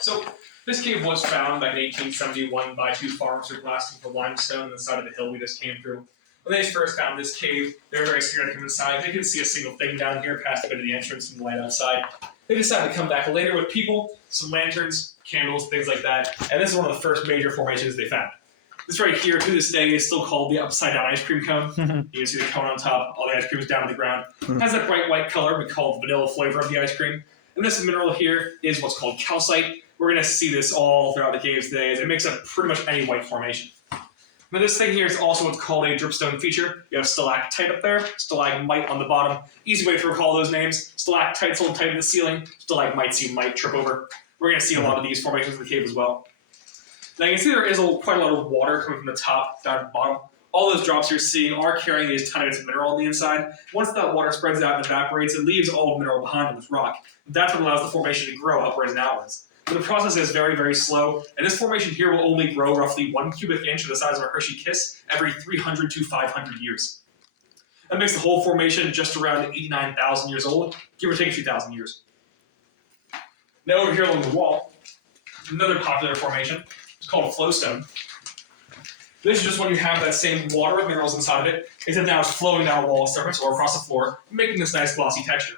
So this cave was found back in 1871 by two farmers who were blasting for limestone on the side of the hill we just came through. When they first found this cave, they were very scared to come inside. They couldn't see a single thing down here past a bit of the entrance and the light outside. They decided to come back later with people, some lanterns, candles, things like that, and this is one of the first major formations they found. This right here, to this day, is still called the upside-down ice cream cone. You can see the cone on top, all the ice cream is down to the ground. It has that bright white color we call the vanilla flavor of the ice cream. And this mineral here is what's called calcite. We're going to see this all throughout the caves today, as it makes up pretty much any white formation. Now this thing here is also what's called a dripstone feature. You have stalactite up there, stalagmite on the bottom. Easy way to recall those names. Stalactites hold tight in the ceiling, stalagmites you might trip over. We're going to see a lot of these formations in the cave as well. Now you can see there is quite a lot of water coming from the top down to the bottom. All those drops you're seeing are carrying these tiny bits of mineral on the inside. Once that water spreads out and evaporates, it leaves all the mineral behind on this rock. That's what allows the formation to grow upwards and outwards. But the process is very, very slow, and this formation here will only grow roughly 1 cubic inch of the size of a Hershey Kiss every 300 to 500 years. That makes the whole formation just around 89,000 years old, give or take a few thousand years. Now over here along the wall, another popular formation. It's called a flowstone. This is just when you have that same water with minerals inside of it, except now it's flowing down a wall surface or across the floor, making this nice glossy texture.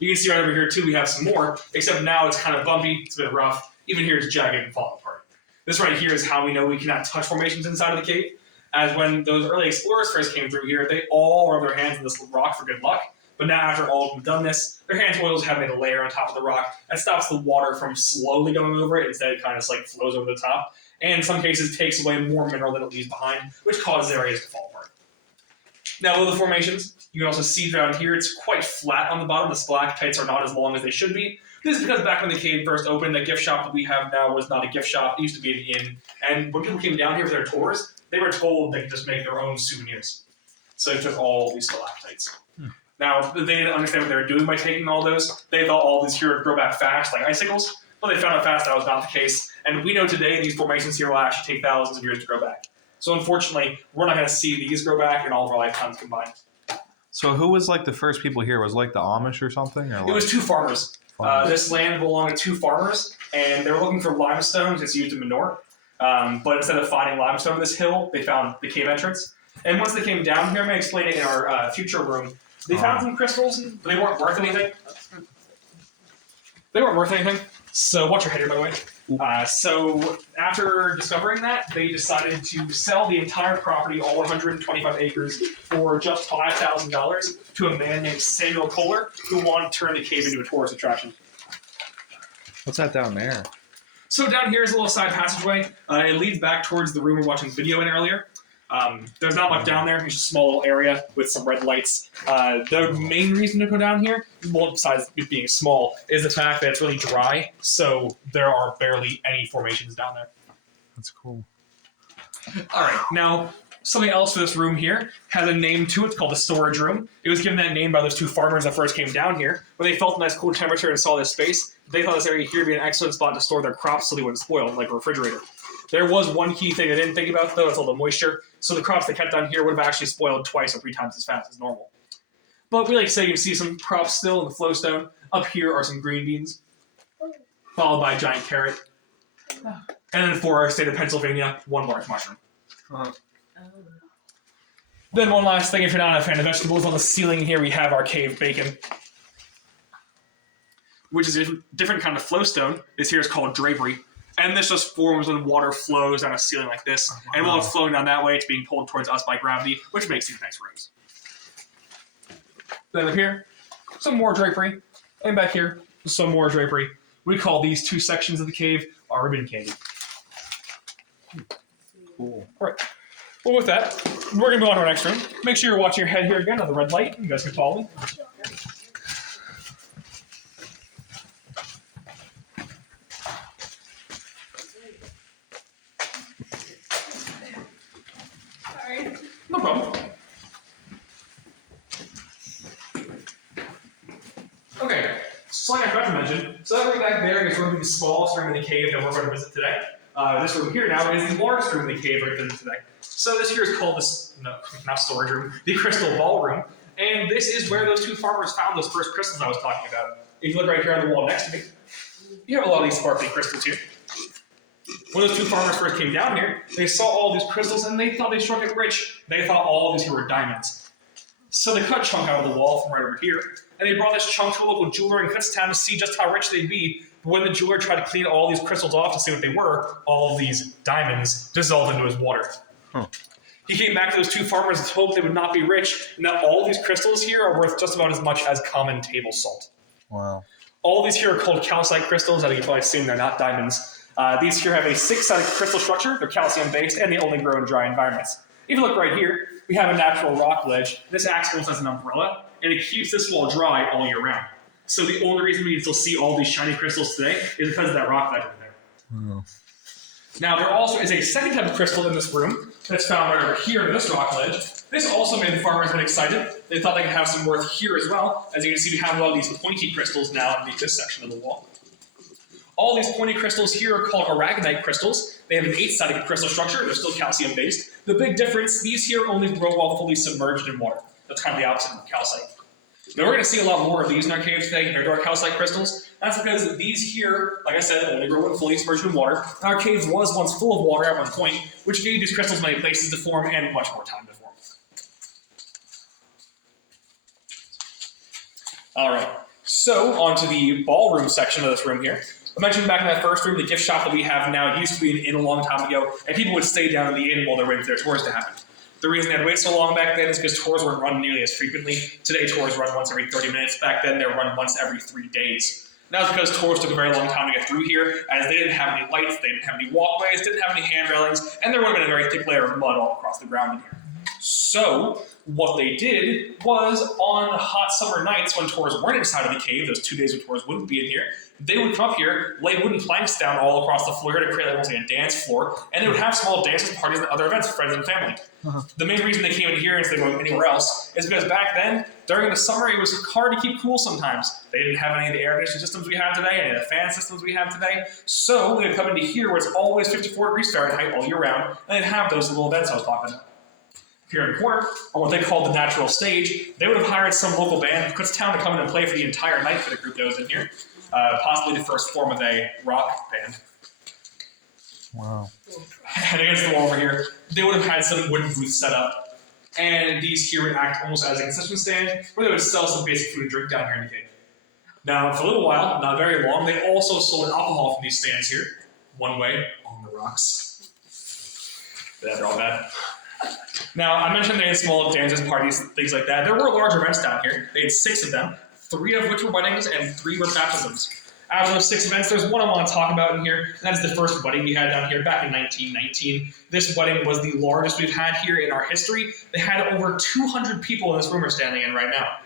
You can see right over here too, we have some more, except now it's kind of bumpy, it's a bit rough. Even here it's jagged and falling apart. This right here is how we know we cannot touch formations inside of the cave, as when those early explorers first came through here, they all rubbed their hands in this rock for good luck. But now after all of them done this, their hand oils have made a layer on top of the rock that stops the water from slowly going over it. Instead, it kind of just like flows over the top. And in some cases, takes away more mineral than it leaves behind, which causes areas to fall apart. Now, below the formations, you can also see down here, it's quite flat on the bottom. The stalactites are not as long as they should be. This is because back when the cave first opened, the gift shop that we have now was not a gift shop. It used to be an inn. And when people came down here for their tours, they were told they could just make their own souvenirs. So they took all these stalactites. Now, they didn't understand what they were doing by taking all those. They thought all these here would grow back fast, like icicles. But they found out fast that was not the case. And we know today these formations here will actually take thousands of years to grow back. So unfortunately, we're not going to see these grow back in all of our lifetimes combined. So who was like the first people here? Was it like the Amish or something? Or it was two farmers. This land belonged to two farmers, and they were looking for limestone to use in manure. But instead of finding limestone on this hill, they found the cave entrance. And once they came down here, I'm going to explain it in our future room. They found some crystals, but they weren't worth anything. So watch your head here, by the way. So after discovering that, they decided to sell the entire property, all 125 acres, for just $5,000 to a man named Samuel Kohler, who wanted to turn the cave into a tourist attraction. What's that down there? So down here is a little side passageway. It leads back towards the room we were watching video in earlier. There's not much down there. It's just a small little area with some red lights. The main reason to go down here, well, besides it being small, is the fact that it's really dry, so there are barely any formations down there. That's cool. All right, now something else for this room here has a name to it. It's called the storage room. It was given that name by those two farmers that first came down here. When they felt a nice cool temperature and saw this space, they thought this area here would be an excellent spot to store their crops so they wouldn't spoil, like a refrigerator. There was one key thing they didn't think about, though. It's all the moisture. So the crops they kept down here would have actually spoiled twice or 3 times as fast as normal. But we like to say you can see some crops still in the flowstone. Up here are some green beans, followed by a giant carrot. And then for our state of Pennsylvania, one large mushroom. Then one last thing, if you're not a fan of vegetables, on the ceiling here we have our cave bacon, which is a different kind of flowstone. This here is called drapery. And this just forms when water flows down a ceiling like this. Oh, wow. And while it's flowing down that way, it's being pulled towards us by gravity, which makes these nice rooms. Then up here, some more drapery. And back here, some more drapery. We call these two sections of the cave our ribbon candy. Cool. All right. Well, with that, we're going to move on to our next room. Make sure you're watching your head here again on the red light. You guys can follow me. No problem. Okay, so like I forgot to mention, so that room back there is going to be the smallest room in the cave that we're going to visit today. This room here now is the largest room in the cave we're going to visit today. So this here is called not storage room, the crystal ballroom. And this is where those two farmers found those first crystals I was talking about. If you look right here on the wall next to me, you have a lot of these sparkly crystals here. When those two farmers first came down here, they saw all these crystals and they thought they struck it rich. They thought all of these here were diamonds. So they cut a chunk out of the wall from right over here, and they brought this chunk to a local jeweler in Kutztown to see just how rich they'd be. But when the jeweler tried to clean all these crystals off to see what they were, all of these diamonds dissolved into his water. Huh. He came back to those two farmers and told them they would not be rich, and that all these crystals here are worth just about as much as common table salt. Wow. All these here are called calcite crystals, as you can probably assume they're not diamonds. These here have a six-sided crystal structure, they're calcium-based, and they only grow in dry environments. If you look right here, we have a natural rock ledge. This acts almost as an umbrella, and it keeps this wall dry all year round. So the only reason we can still see all these shiny crystals today is because of that rock ledge over there. Oh. Now, there also is a second type of crystal in this room that's found right over here in this rock ledge. This also made the farmers really excited. They thought they could have some worth here as well. As you can see, we have a lot of these pointy crystals now underneath this section of the wall. All these pointy crystals here are called aragonite crystals. They have an 8-sided crystal structure. They're still calcium-based. The big difference, these here only grow while fully submerged in water. That's kind of the opposite of calcite. Now, we're going to see a lot more of these in our cave today, compared to our calcite crystals. That's because these here, like I said, only grow when fully submerged in water. Our cave was once full of water at one point, which gave these crystals many places to form and much more time to form. All right, so onto the ballroom section of this room here. I mentioned back in that first room, the gift shop that we have now, it used to be an inn a long time ago, and people would stay down in the inn while they're waiting for their tours to happen. The reason they had to wait so long back then is because tours weren't run nearly as frequently. Today, tours run once every 30 minutes. Back then, they were run once every 3 days. And that was because tours took a very long time to get through here, as they didn't have any lights, they didn't have any walkways, didn't have any hand railings, and there would have been a very thick layer of mud all across the ground in here. So, what they did was, on hot summer nights when tours weren't inside of the cave, those 2 days when tours wouldn't be in here, they would come up here, lay wooden planks down all across the floor to create almost like a dance floor, and they would have small dances, parties, and other events with friends and family. The main reason they came in here instead of going anywhere else is because back then, during the summer, it was hard to keep cool sometimes. They didn't have any of the air conditioning systems we have today, any of the fan systems we have today. So they would come into here where it's always 54 degrees Fahrenheit all year round, and they'd have those little events I was talking about. Here in the corner, on what they called the natural stage, they would have hired some local band from Kutztown to come in and play for the entire night for the group that was in here. Possibly the first form of a rock band. Wow. And against the wall over here, they would have had some wooden booths set up. And these here would act almost as a concession stand where they would sell some basic food and drink down here in the cave. Now, for a little while, not very long, they also sold alcohol from these stands here. One way, on the rocks. Yeah, they're all bad. Now, I mentioned they had small dances, parties, things like that. There were large events down here. They had 6 of them, 3 of which were weddings and 3 were baptisms. Out of those 6 events, there's one I want to talk about in here, and that is the first wedding we had down here back in 1919. This wedding was the largest we've had here in our history. They had over 200 people in this room we're standing in right now.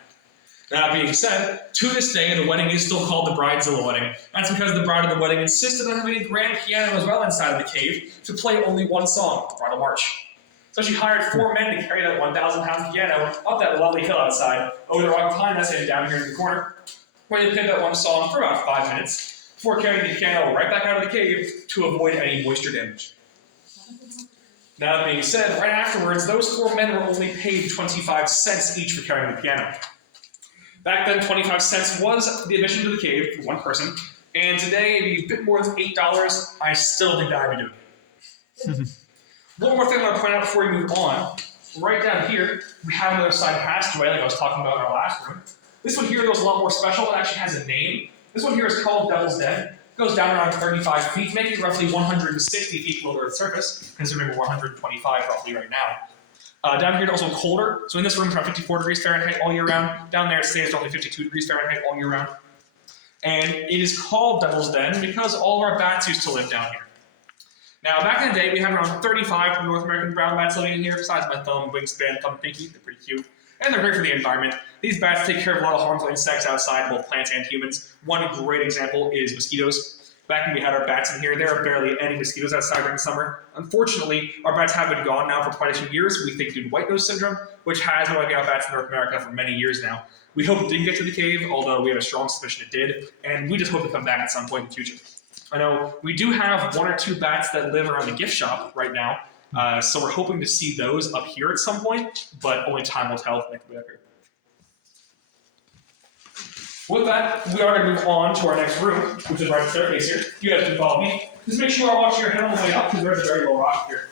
That being said, to this day, the wedding is still called the Bridezilla wedding. That's because the bride of the wedding insisted on having a grand piano as well inside of the cave to play only one song, the Bridal March. So she hired 4 men to carry that 1,000-pound piano up that lovely hill outside, over the rock behind us and down here in the corner, where they played that one song for about 5 minutes, before carrying the piano right back out of the cave to avoid any moisture damage. Now, that being said, right afterwards, those 4 men were only paid 25 cents each for carrying the piano. Back then, 25 cents was the admission to the cave for one person, and today, a bit more than $8, I still think that I'd be doing it. One more thing I want to point out before we move on. Right down here, we have another side passageway, like I was talking about in our last room. This one here goes a lot more special. It actually has a name. This one here is called Devil's Den. It goes down around 35 feet, making roughly 160 feet below the Earth's surface, considering we're 125 roughly right now. Down here it's also colder. So in this room it's around 54 degrees Fahrenheit all year round. Down there it stays roughly 52 degrees Fahrenheit all year round. And it is called Devil's Den because all of our bats used to live down here. Now, back in the day, we had around 35 North American brown bats living in here, besides my thumb, wingspan, thumb, pinky. They're pretty cute. And they're great for the environment. These bats take care of a lot of harmful insects outside, both plants and humans. One great example is mosquitoes. Back when we had our bats in here, there are barely any mosquitoes outside during summer. Unfortunately, our bats have been gone now for quite a few years, we think due to white nose syndrome, which has been wiping out bats in North America for many years now. We hope it didn't get to the cave, although we have a strong suspicion it did, and we just hope to come back at some point in the future. I know we do have 1 or 2 bats that live around the gift shop right now, so we're hoping to see those up here at some point, but only time will tell if they make their way up here. With that, we are going to move on to our next room, which is right the staircase here. You guys can follow me. Just make sure you are watching your head on the way up, because there's a very low rock here.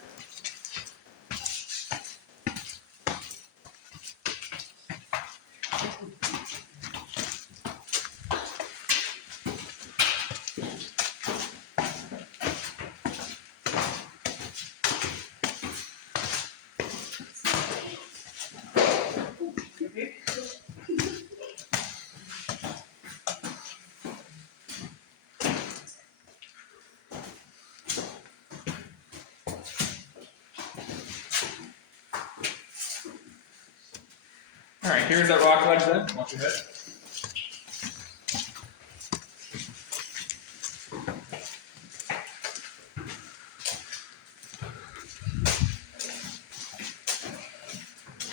Alright, here's that rock ledge then. Watch your head.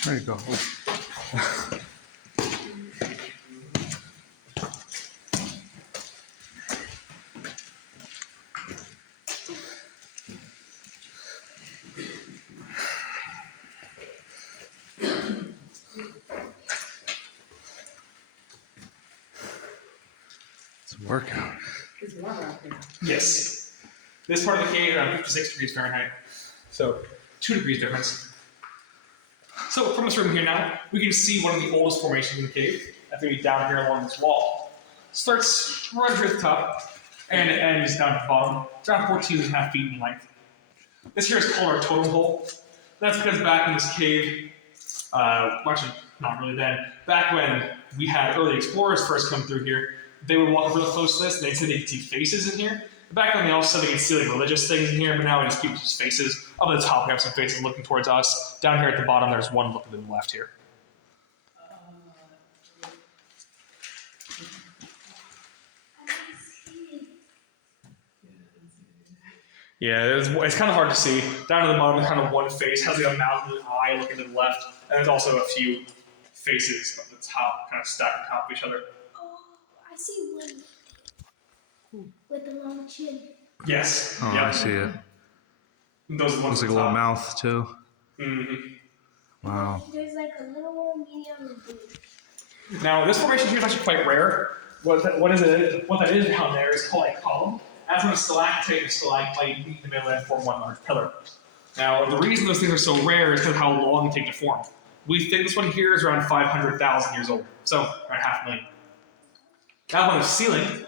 There you go. It's a workout. It's warm out there. Yes. This part of the cave is around 56 degrees Fahrenheit. So 2 degrees difference. So from this room here now, we can see one of the oldest formations in the cave. That's going to be down here along this wall. Starts right at the top and ends down at the bottom. It's around 14.5 feet in length. This here is called our totem hole. That's because back in this cave, actually not really then, back when we had early explorers first come through here, they would walk real close to this and they'd say they could see faces in here. Back then they also said they could see like religious things in here, but now we just keep just faces. Up at the top we have some faces looking towards us. Down here at the bottom there's one looking to the left here. Yeah, it's kind of hard to see. Down at the bottom, kind of one face has like a mouth and an eye looking to the left, and there's also a few faces at the top, kind of stacked on top of each other. Oh, I see one with the long chin. Yes. Oh, yeah. I see it. Those are the ones Looks like at a the little top. mouth too. Mm-hmm. Wow. There's like a little one, medium, and big. Now, this formation here is actually quite rare. What that is down there is called a column. That's when a stalactite and a stalagmite meet in the middle and form one large pillar. Now, the reason those things are so rare is because of how long they take to form. We think this one here is around 500,000 years old, so around 500,000. Now on the ceiling,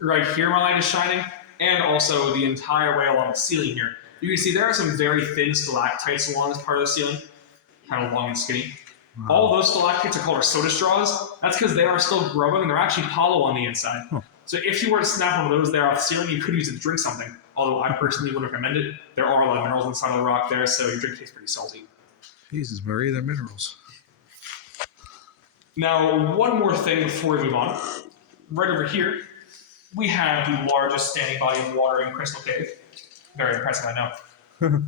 right here my light is shining, and also the entire way along the ceiling here. You can see there are some very thin stalactites along this part of the ceiling, kind of long and skinny. Wow. All those stalactites are called our soda straws. That's because they are still growing and they're actually hollow on the inside. Huh. So if you were to snap one of those there off the ceiling, you could use it to drink something. Although I personally wouldn't recommend it. There are a lot of minerals inside of the rock there, so your drink tastes pretty salty. Jesus, Marie, they're minerals. Now, one more thing before we move on. Right over here, we have the largest standing body of water in Crystal Cave. Very impressive, I know.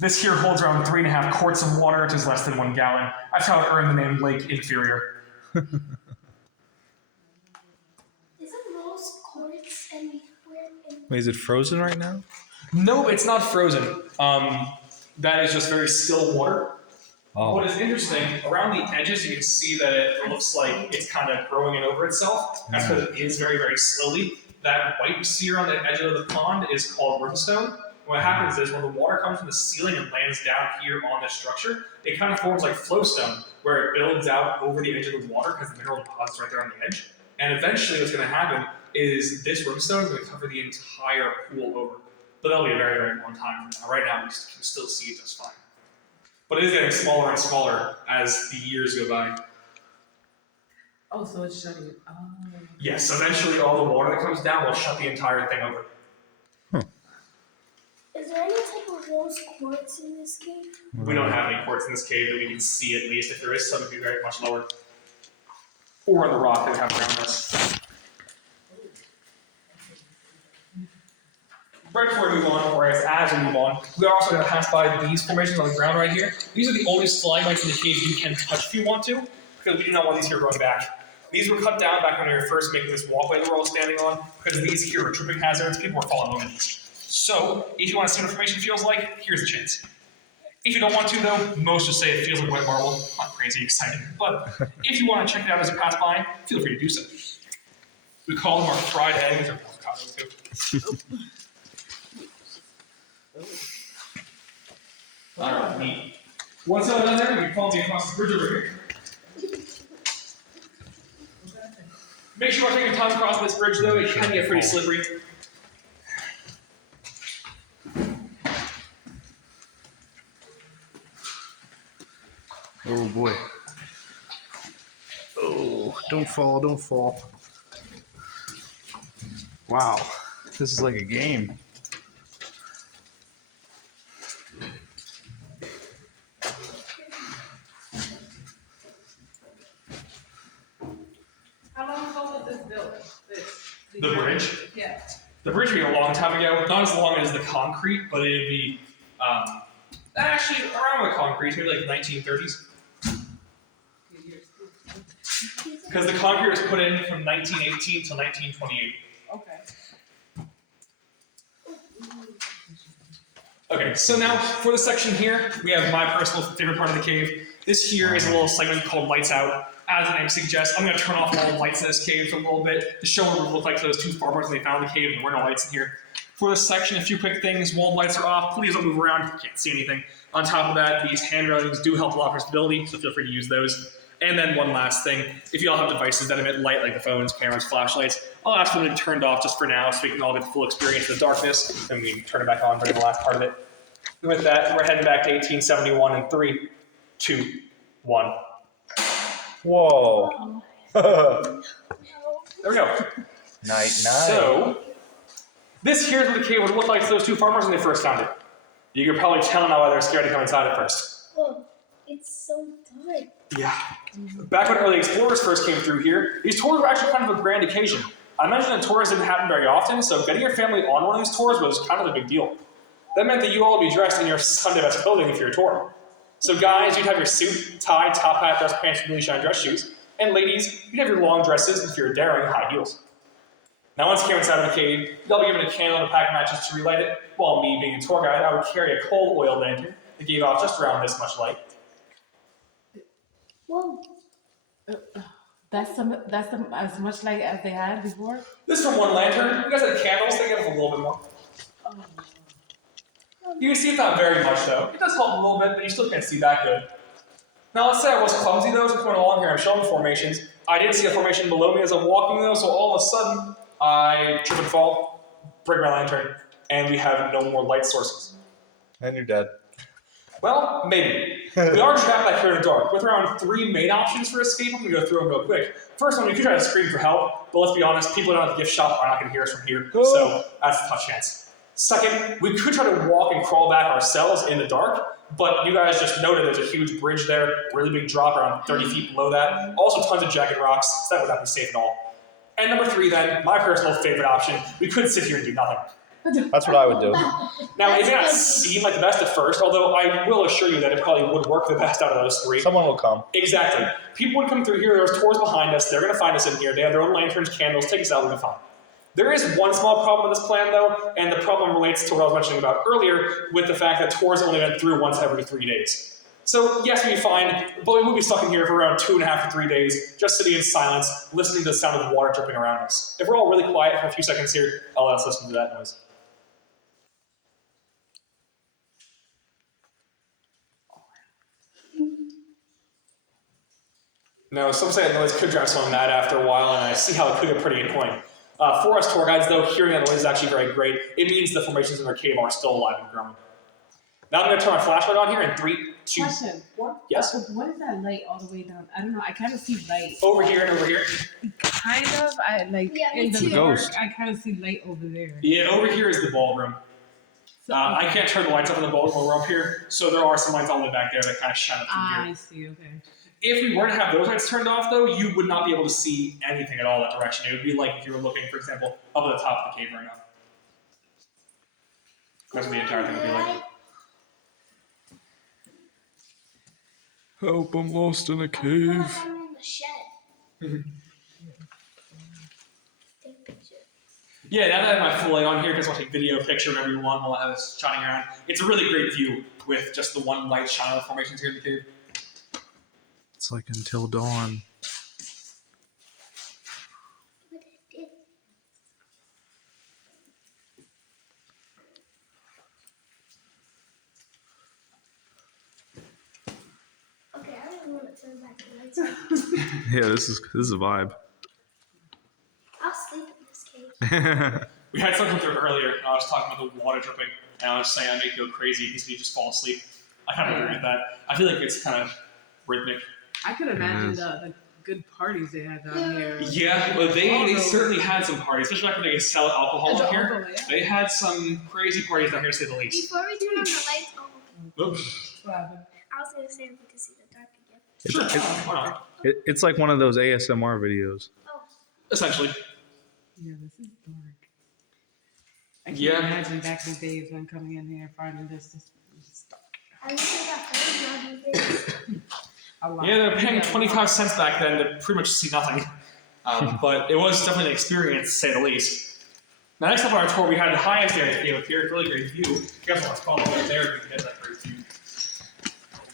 This here holds around 3.5 quarts of water, which is less than 1 gallon. That's how it earned the name Lake Inferior. Isn't rose quartz anywhere in? Wait, is it frozen right now? No, it's not frozen. That is just very still water. Oh. What is interesting, around the edges you can see that it looks like it's kind of growing in over itself. That's because it is very, very slowly. That white you see around the edge of the pond is called brimstone. What happens is when the water comes from the ceiling and lands down here on this structure, it kind of forms like flowstone, where it builds out over the edge of the water because the mineral deposit's right there on the edge. And eventually what's going to happen is this brimstone is going to cover the entire pool over. But that'll be a very, very long time from now. Right now we can still see it just fine. But it is getting smaller and smaller as the years go by. Oh, so it's shutting it. Oh. Yes, eventually all the water that comes down will shut the entire thing over. Is there any type of rose quartz in this cave? We don't have any quartz in this cave that we can see at least. If there is some, it'd be very much lower. Or on the rock that we have around us. Right before we move on, or as we move on, we are also going to pass by these formations on the ground right here. These are the only stalagmites in the cave you can touch if you want to, because we do not want these here growing back. These were cut down back when we were first making this walkway that we're all standing on, because these here are tripping hazards. People are falling over these. So, if you want to see what formation feels like, here's the chance. If you don't want to, though, most just say it feels like white marble. Not crazy exciting, but if you want to check it out as you pass by, feel free to do so. We call them our fried eggs or avocados too. Alright, neat. Once I'm done there, you can follow me across this bridge over here. Make sure you're taking time across this bridge, though. It can get pretty slippery. Oh boy. Oh, don't fall, don't fall. Wow, this is like a game. How long ago was this built? The bridge? Yeah. The bridge would be a long time ago. Not as long as the concrete, but it'd be actually around the concrete, maybe like 1930s. Because the concrete was put in from 1918 to 1928. Okay. Okay, so now for the section here, we have my personal favorite part of the cave. This here is a little segment called Lights Out. As the name suggests, I'm going to turn off all the lights in this cave for a little bit to show what it would look like to those two farmers when they found the cave and there were no lights in here. For this section, a few quick things. Wall lights are off. Please don't move around. You can't see anything. On top of that, these hand railings do help a lot for stability, so feel free to use those. And then one last thing, if you all have devices that emit light like the phones, cameras, flashlights, I'll ask them to be turned off just for now so we can all get the full experience of the darkness, and we can turn it back on during the last part of it. And with that, we're heading back to 1871 in 3, 2, 1. Whoa. There we go. Night. So, this here's what the cave would look like to those two farmers when they first found it. You can probably tell now why they're scared to come inside at first. Whoa, it's so dark. Yeah. Back when early explorers first came through here, these tours were actually kind of a grand occasion. I imagine that tours didn't happen very often, so getting your family on one of these tours was kind of a big deal. That meant that you all would be dressed in your Sunday best clothing if you're a tour. So guys, you'd have your suit, tie, top hat, dress pants, really shiny dress shoes. And ladies, you'd have your long dresses, and if you're daring, high heels. Now once you came inside of the cave, you'll be given a candle and a pack of matches to relight it, while me, being a tour guide, I would carry a coal oil lantern that gave off just around this much light. Whoa. That's as much light as they had before. This is from one lantern. You guys had candles, they give us a little bit more. Oh. You can see it's not very much though. It does help a little bit, but you still can't see that good. Now let's say I was clumsy though, so going along here, I'm showing formations. I didn't see a formation below me as I'm walking though, so all of a sudden, I trip and fall, break my lantern, and we have no more light sources. And you're dead. Well, maybe. We are trapped back here in the dark. With around 3 main options for escape, I'm going to go through them real quick. First one, you could try to scream for help, but let's be honest, people down at the gift shop are not going to hear us from here, so that's a tough chance. Second, we could try to walk and crawl back ourselves in the dark, but you guys just noted there's a huge bridge there, really big drop around 30 feet below that, also tons of jagged rocks, so that would not be safe at all. And number 3 then, my personal favorite option, we could sit here and do nothing. That's what I would do. Now, it may not seem like the best at first, although I will assure you that it probably would work the best out of those 3. Someone will come. Exactly. People would come through here, there's tours behind us, they're going to find us in here, they have their own lanterns, candles, take us out, we'll be fine. There is one small problem with this plan though, and the problem relates to what I was mentioning about earlier with the fact that tours only went through once every 3 days. So yes, we'd be fine, but we would be stuck in here for around 2.5 to 3 days, just sitting in silence, listening to the sound of water dripping around us. If we're all really quiet for a few seconds here, I'll let us listen to that noise. Now, some say that noise could drive someone mad after a while, and I see how it could get pretty annoying. For us tour guides, though, hearing that noise is actually very great. It means the formations in their cave are still alive and growing. Now I'm going to turn my flashlight on here in 3, 2, Question. What? Yes? What is that light all the way down? I don't know. I kind of see light. over here and over here. Kind of. I like Yeah, me in the too. dark. Ghost. I kind of see light over there. Yeah, over here is the ballroom. So, I can't turn the lights up in the ballroom while we're up here, so there are some lights all the way back there that kind of shine up from here. I see. Okay. If we were to have those lights turned off, though, you would not be able to see anything at all that direction. It would be like if you were looking, for example, up at the top of the cave right now. That's what the entire thing would be like. Help, I'm lost in a I'm cave. in the shed. Take a picture. Yeah, now that I have my full light on here, you guys want to take video, picture, whatever you want while I have this shining around. It's a really great view with just the one light shining on the formations here in the cave. It's like until dawn. What it did. Okay, I don't want to turn back the lights on. Yeah, this is a vibe. I'll sleep in this cave. We had someone come through earlier, and I was talking about the water dripping, and I was saying I make you go crazy because you just fall asleep. I kind of agree with that. I feel like it's kind of rhythmic. I could imagine the good parties they had down here. Yeah, but they certainly had some parties, especially back when they could sell alcohol up here. Yeah. They had some crazy parties down here, to say the least. Before we turn on the lights, Oops. What happened? I was going to say if we could see the dark again. Sure, why not? It's like one of those ASMR videos. Oh, Essentially. Yeah, this is dark. I can't Yeah. imagine back in the days when coming in here finding this is dark. I wish I got photos of this. A lot. Yeah, they were paying 25 cents back then to pretty much see nothing. But it was definitely an experience, to say the least. Now, next up on our tour, we had the highest area of the cave up here. Really great view. You guys want to follow right there, you can get that great view.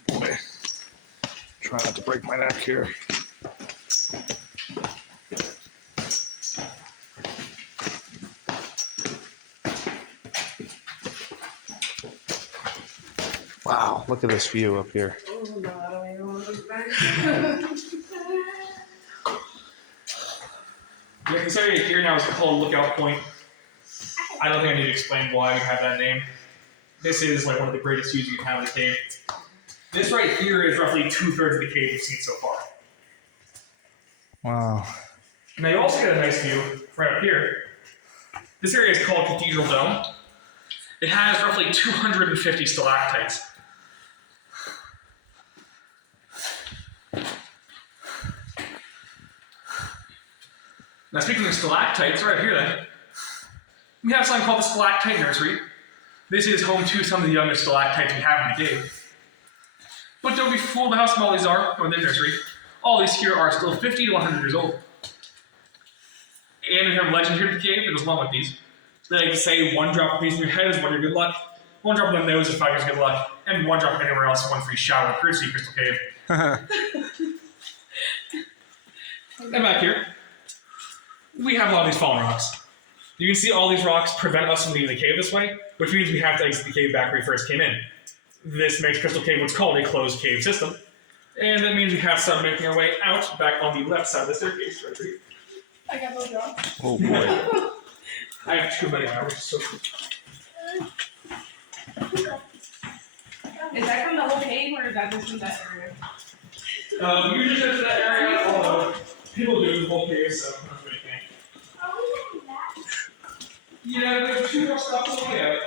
Boy. Try not to break my neck here. Wow, look at this view up here. Oh, no, I don't even want to look back. Yeah, this area here now is called Lookout Point. I don't think I need to explain why we have that name. This is like one of the greatest views you can have in the cave. This right here is roughly 2/3 of the cave we've seen so far. Wow. Now you also get a nice view right up here. This area is called Cathedral Dome. It has roughly 250 stalactites. Now speaking of stalactites, right here then, we have something called the Stalactite Nursery. This is home to some of the youngest stalactites we have in the cave. But don't be fooled by how small these are from the nursery. All these here are still 50 to 100 years old. And we have a legend here in the cave that goes along with these. They like to say 1 drop of piece in your head is 1 year good luck, 1 drop on the nose is 5 years good luck, and 1 drop anywhere else is 1 free shower, courtesy of Crystal Cave. And back here, we have a lot of these fallen rocks. You can see all these rocks prevent us from leaving the cave this way, which means we have to exit the cave back where we first came in. This makes Crystal Cave what's called a closed cave system. And that means we have some making our way out back on the left side of the staircase. Right here. I got no job. Oh boy. I have too many hours, so. Is that from the whole cave or is that just from that area? You just go to that area, although people do the whole cave, so that's what you think. are we having that? Yeah, there's 2 more stops on the way out.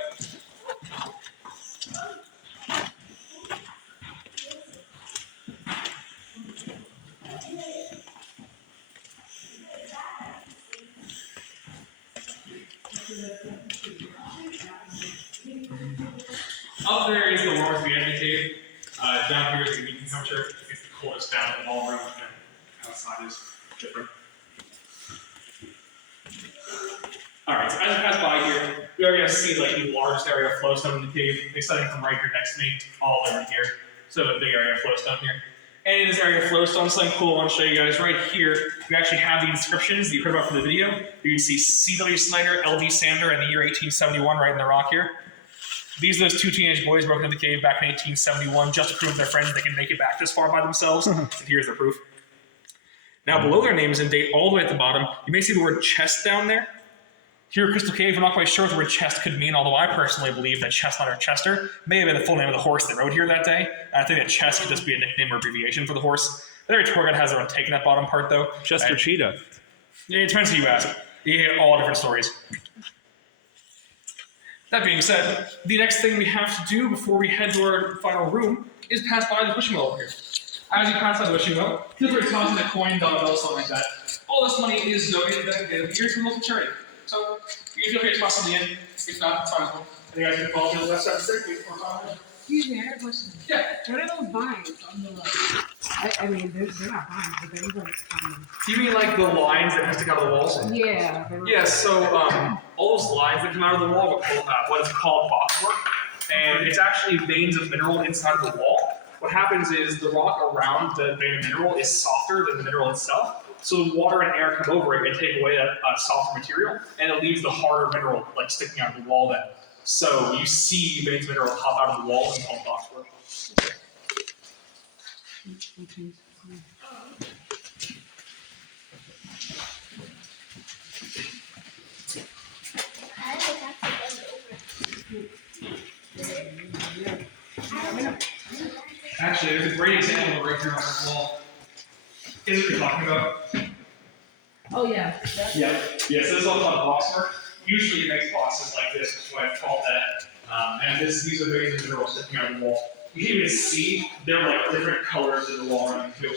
Up there is the warmest we have in the cave. Down here is the meeting temperature. It's the coldest down in the ballroom, and outside is different. Alright, so as we pass by here, we are going to see like the largest area of flowstone in the cave, extending from right here next to me all the way right here. So a big area of flowstone here. And in this area of flowstone, something cool I want to show you guys right here. We actually have the inscriptions that you heard about from the video. You can see C.W. Snyder, L.D. Sander, and the year 1871 right in the rock here. These are those 2 teenage boys broke into the cave back in 1871 just to prove to their friends they can make it back this far by themselves. And here's their proof. Now below their names and date, all the way at the bottom, you may see the word chest down there. Here at Crystal Cave, we're not quite sure what the word chest could mean, although I personally believe that Chestnut or Chester may have been the full name of the horse that rode here that day. I think that chest could just be a nickname or abbreviation for the horse. Every tour guide has their own take on that bottom part, though. Chester And- Cheetah. Yeah, it depends who you ask. You hear all different stories. That being said, the next thing we have to do before we head to our final room is pass by the wishing well over here. As you pass by the wishing well, feel free to toss in a coin, dollar bill, something like that. All this money is donated at the end of the year to a local charity. So you feel free to toss something in. If not, it's fine as well. And you guys can follow me to the left side of the staircase. Excuse me, I got a question. Yeah. What are those vines on the I mean, they're not vines, but they're like, You mean like the lines that stick out of the walls? yeah. They're Yeah, so all those lines that come out of the wall are what is called boxwork, and it's actually veins of mineral inside of the wall. What happens is the rock around the vein of mineral is softer than the mineral itself, so the water and air come over it and take away that softer material, and it leaves the harder mineral like sticking out of the wall then. So you see veins of mineral pop out of the wall and called boxwork. I just have to bend over. Actually, there's a great example right here on the wall. Is what you're talking about? Oh, yeah. Yeah. Yeah, so this is all called boxwork. Usually it makes boxes like this, which is why it's called that. And these are veins of minerals sticking out of the wall. You can even see they're like different colors in the wall around the too.